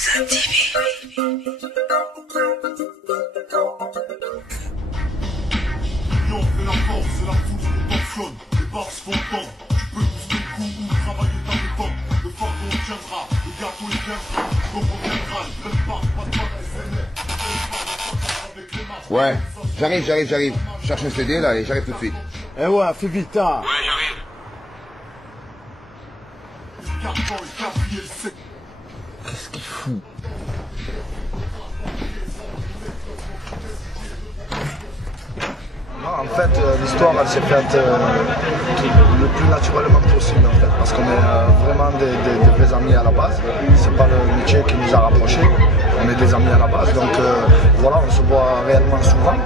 L'union fait la force, c'est la foule qui tensionne. Les barres font tendre. Tu peux booster le coup ou travailler ta méthode. Le fardeau tiendra, le gâteau il viendra. Donc on viendra, même pas de Ouais, j'arrive. Je cherche un CD là et j'arrive tout de suite. Eh ouais, fais vite, hein. Ouais, j'arrive. Qu'est-ce qu'il fout? Non, en fait, l'histoire, elle s'est faite le plus naturellement possible, en fait, parce qu'on est vraiment des vrais amis à la base. C'est pas le métier qui nous a rapprochés, on est des amis à la base, donc voilà, on se voit réellement souvent,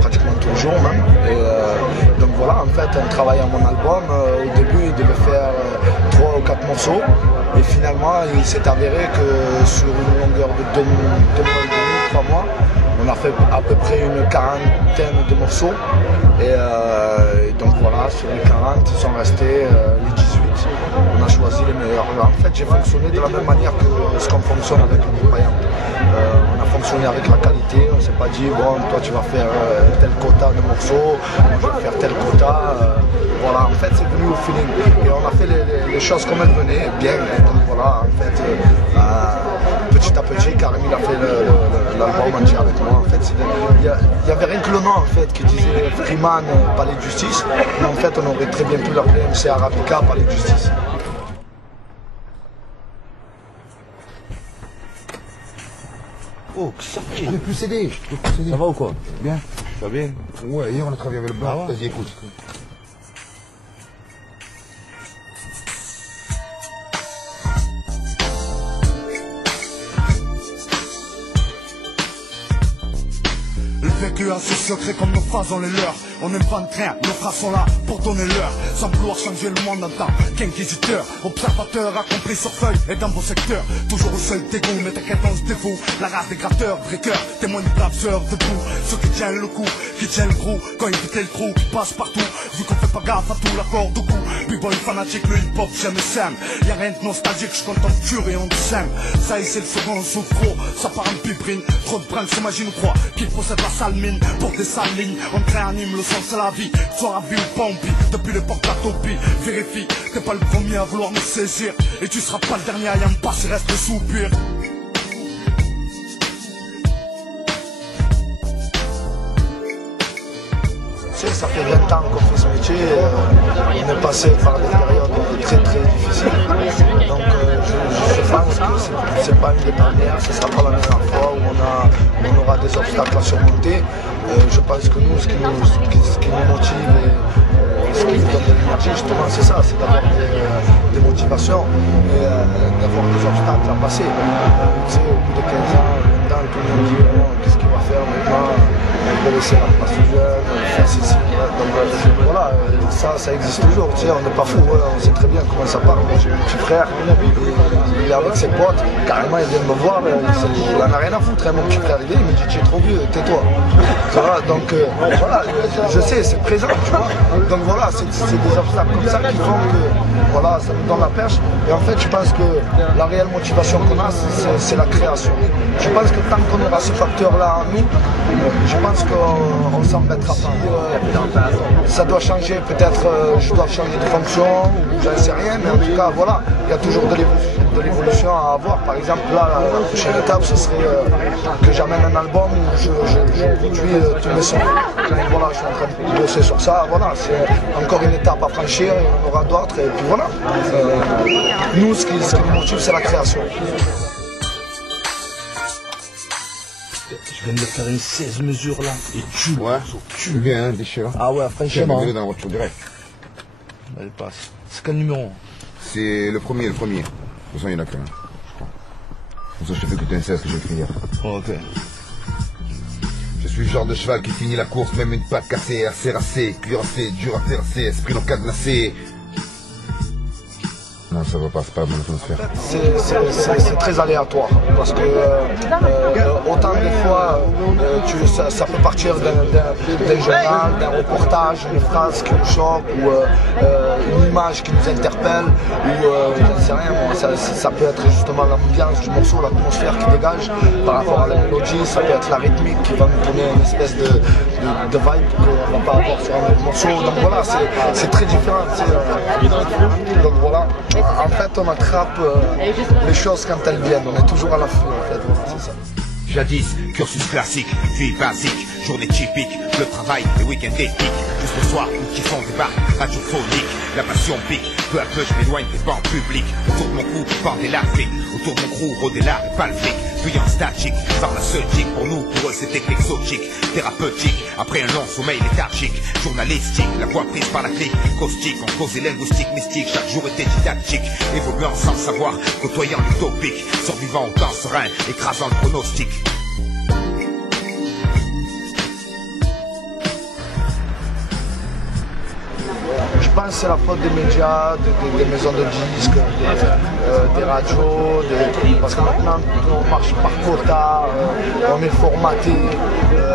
pratiquement tous les jours même. Et donc voilà, en fait, on travaille à mon album. Au début, il devait faire 3 ou 4 morceaux, et finalement, il s'est avéré que sur une longueur de 2 mois et demi, 3 mois, on a fait à peu près une quarantaine de morceaux et donc voilà, sur les 40, ils sont restés les 18. On a choisi les meilleurs. En fait, j'ai fonctionné de la même manière que ce qu'on fonctionne avec le groupe Ayam. On a fonctionné avec la qualité, on ne s'est pas dit bon, toi tu vas faire tel quota de morceaux, moi je vais faire tel quota. Voilà, en fait c'est venu au feeling et on a fait les choses comme elles venaient, bien. Donc voilà, en fait, petit à petit, Karim il a fait l'album entier avec moi. En fait, il y avait rien que le nom en fait qui disait Freeman Palais de Justice, mais en fait on aurait très bien pu l'appeler MC Arabica Palais de Justice. Oh, je ne veux plus céder, Ça va ou quoi? Bien. Ça va bien? Ouais, hier on a travaillé avec le blanc. Ah ouais. Vas-y, écoute. Le vécu assez secret comme nos phases, on les leurs. On n'invente rien, nos phrases sont là pour donner l'heure. Sans vouloir changer le monde en tant qu'inquisiteur. Observateur accompli sur feuille et dans vos secteurs. Toujours au seuil d'égo, mais t'inquiète on se défoule. La race des gratteurs, vrais cœurs, témoins de braves heures debout. Ceux qui tiennent le coup, qui tiennent le gros. Quand éviter le trou, qui passe partout. Vu qu'on fait pas gaffe à tout, la corde au cou. B-boy fanatique, le hip-hop j'aime et sème. Y'a rien de nostalgique, je compte en fuir et on sème. Ça y c'est le second souffre gros, ça part en piperine. Trop de brins s'imagine ou croit qu'il possède la sale mine. Pour des sales lignes, on réanime le sens de la vie. Sois ravi ou pas en pis, depuis l'époque la topie. Vérifie, t'es pas le premier à vouloir me saisir. Et tu seras pas le dernier à y en passer, reste le soupir. Ça fait 20 ans qu'on fait ce métier, on est passé par des périodes très difficiles, donc je pense que c'est pas une des premières, ce ne sera pas la dernière fois où on aura des obstacles à surmonter. Je pense que nous, ce qui nous motive et ce qui nous donne de l'énergie, justement, c'est ça, c'est d'avoir des motivations et d'avoir des obstacles à passer. Tu sais, au bout de 15 ans, 20 ans, tout le monde dit qu'est-ce qu'il va faire maintenant, on peut laisser la place aux jeunes, faire ceci. Donc voilà, ça existe toujours, tu sais, on n'est pas fou, on sait très bien comment ça part. Moi j'ai mon petit frère, il est avec ses potes, carrément il vient me voir, il en a rien à foutre, hein, mon petit frère, il me dit tu es trop vieux, tais-toi. Voilà, donc voilà, je sais, c'est présent, tu vois. Donc voilà, c'est des obstacles comme ça qui font que voilà, ça nous donne la perche. Et en fait, je pense que la réelle motivation qu'on a, c'est la création. Je pense que tant qu'on aura ce facteur-là en nous, je pense qu'on s'embêtera pas. Ça doit changer, peut-être je dois changer de fonction, ou j'en sais rien, mais en tout cas, voilà, il y a toujours de l'évolution à avoir. Par exemple, là, la prochaine étape, ce serait que j'amène un album où je produis tous mes sons. Donc voilà, je suis en train de bosser sur ça. Voilà, c'est encore une étape à franchir, il y en aura d'autres, et puis voilà. Nous, ce qui nous motive, c'est la création. Je viens de faire une 16 mesures là, et tu viens, hein, déchirant. Ah ouais, franchement. Dans la voiture direct. Elle passe. C'est quel numéro? C'est le premier. De toute façon, il y en a qu'un, je crois. Pour ça, je te fais écouter un 16 que j'ai écrit hier. Oh, ok. Je suis le genre de cheval qui finit la course, même une patte cassée, assez racée, cuirassée, dur à terrasser, esprit non cadenassé. Ouais. Non, ça va pas, c'est pas la bonne atmosphère. C'est très aléatoire parce que autant des fois ça peut partir d'un journal, d'un reportage, une phrase qui nous choque ou une image qui nous interpelle ou je ne sais rien, moi, ça peut être justement l'ambiance du morceau, l'atmosphère qui dégage par rapport à la mélodie, ça peut être la rythmique qui va nous donner une espèce de vibe qu'on ne va pas avoir sur un autre morceau. Donc voilà, c'est très différent. Donc voilà, en fait on attrape les choses quand elles viennent, on est toujours à l'affût en fait, voilà, c'est ça. Jadis, cursus classique, vie basique, journée typique, le travail, les week-ends épiques, juste le soir, où qui font des barres radiophoniques, la passion pique, peu à peu je m'éloigne des bancs publics, autour de mon cou, bandé larvé, autour de mon crew, rôder l'art et pas le fric, fuyant statique, pharmaceutique, pour nous, pour eux c'était exotique, thérapeutique, après un long sommeil léthargique, journalistique, la voix prise par la clique, caustique, en causé linguistique, mystique, chaque jour était didactique, évoluant sans savoir, côtoyant l'utopique, survivant au temps serein, écrasant le pronostic. Je pense que c'est la faute des médias, des maisons de disques, des radios, parce que maintenant on marche par quota, on est formaté.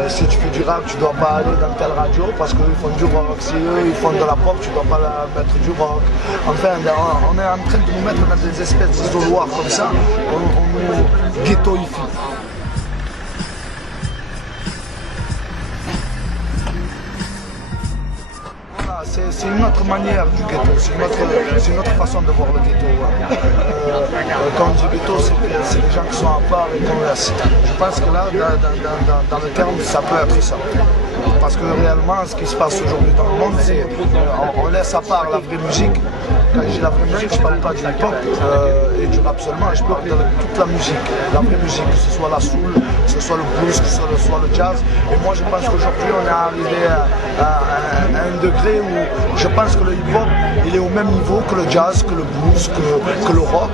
Si tu fais du rap, tu dois pas aller dans telle radio parce qu'ils font du rock. Si eux ils font de la pop, tu dois pas mettre du rock. Enfin, on est en train de nous mettre dans des espèces d'isoloirs comme ça, on nous ghettoifie. C'est une autre manière du ghetto, c'est une autre façon de voir le ghetto. Quand on dit ghetto, c'est les gens qui sont à part et qu'on laisse. Je pense que là, dans le terme, ça peut être ça. Parce que réellement, ce qui se passe aujourd'hui dans le monde, c'est on laisse à part la vraie musique. Quand je dis la vraie musique, je ne parle pas du hip-hop et du rap seulement, je parle de toute la musique. La vraie musique, que ce soit la soul, que ce soit le blues, que ce soit le jazz. Et moi, je pense qu'aujourd'hui, on est arrivé à un degré où je pense que le hip-hop, il est au même niveau que le jazz, que le blues, que le rock.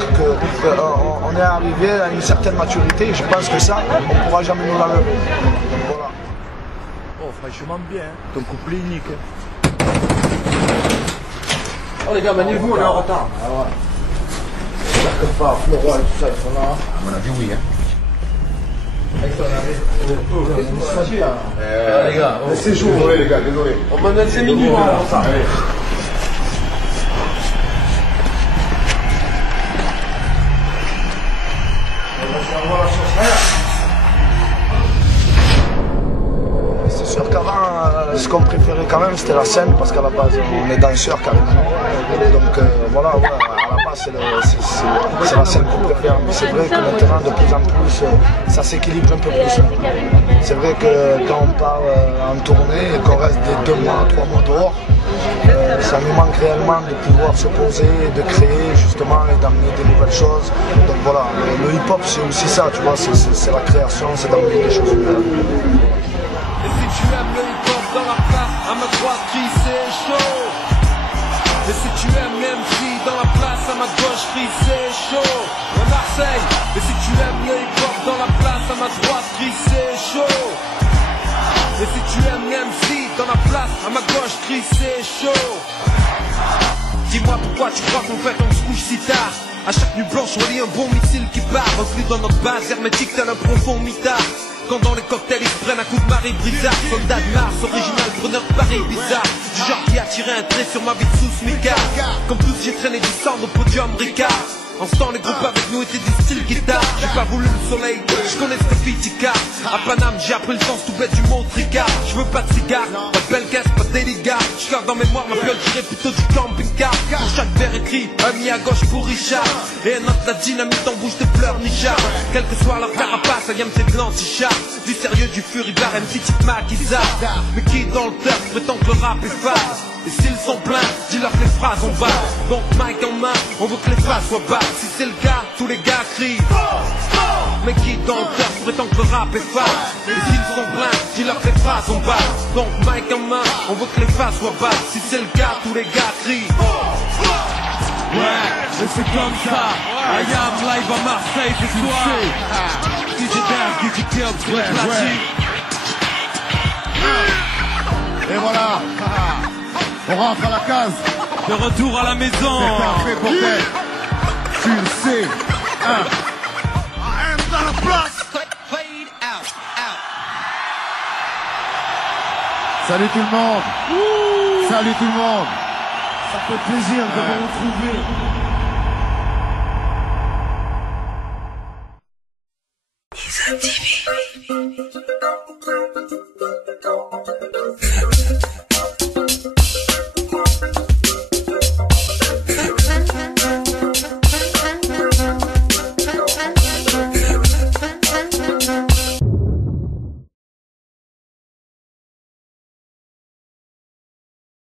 On est arrivé à une certaine maturité et je pense que ça, on ne pourra jamais nous l'enlever. Voilà. Oh, franchement bien, ton couplet unique. Oh les gars, maniez-vous, on est en retard. Ah ouais. J'espère que pas Flora et tout ça, ils sont là. À mon avis, oui. Hein. Les gars, C'est chaud, désolé les gars, désolé. on m'en donne 5 minutes en retard. C'est sûr qu'avant, ce qu'on préférait quand même, c'était la scène, parce qu'à la base, on est danseurs carrément. Donc voilà, à la base, c'est la scène qu'on préfère. Mais c'est vrai que maintenant, de plus en plus, ça s'équilibre un peu plus. C'est vrai que quand on part en tournée et qu'on reste des 2 mois, 3 mois dehors, ça nous manque réellement de pouvoir se poser, de créer justement et d'amener des nouvelles choses. Donc voilà, le hip-hop c'est aussi ça, tu vois, c'est la création, c'est d'amener des choses nouvelles. Et si tu aimes le hip-hop dans la place, à ma droite crie c'est chaud. Et si tu aimes l'MC dans la place, à ma gauche crie c'est chaud. À Marseille. Et si tu aimes le hip-hop dans la place, à ma droite crie c'est chaud. Et si tu aimes l'MC dans la place, à ma gauche crie c'est chaud. Dis-moi pourquoi tu crois qu'en fait on se couche si tard. À chaque nuit blanche on lit un bon missile qui part, reflue dans notre base hermétique tel un profond mitard. Quand dans les cocktails ils se prennent un coup de marée brisard. Soldat de Mars, original, preneur de Paris bizarre. Du genre qui a tiré un trait sur ma vie sous smicard. Comme tous j'ai traîné du sang au podium Ricard. En ce temps les groupes avec nous étaient des styles guitare. J'ai pas voulu le soleil, je connais cette Fitica. À Paname j'ai appris le sens tout bête du mot tricard. Je veux pas de cigare, pas de belle caisse, pas de délégats. Je garde en mémoire ma fiole tirée plutôt du camping-car. Pour chaque verre écrit, un mis à gauche pour Richard. Et un autre la dynamite en bouche de fleurs Nichard. Quel que soit leur carapace, à Yam c'est de l'anti-char. Du sérieux, du fury bar, MC type Makiza. Mais qui dans le turf prétend que le rap est fade. Et s'ils sont pleins, dis-leur que les phrases on bat. Donc mic en main, on veut que les phrases soient basses. Si c'est le cas, tous les gars crient. Mais qui dans le turf prétend que le rap est fade. Et s'ils sont pleins, dis-leur que les phrases on bat. Donc mic en main, on veut que les phrases soient basses. Si c'est le cas, tous les gars crient. Ouais, et c'est comme ça. I am live à Marseille ce soir. DJ Dance, DJ Club, sur le platine. Et voilà. On rentre à la case. De retour à la maison. C'est parfait, bordel. tu le sais. AM dans la place. Salut tout le monde. Salut tout le monde. Ça fait plaisir de vous retrouver. He's on TV.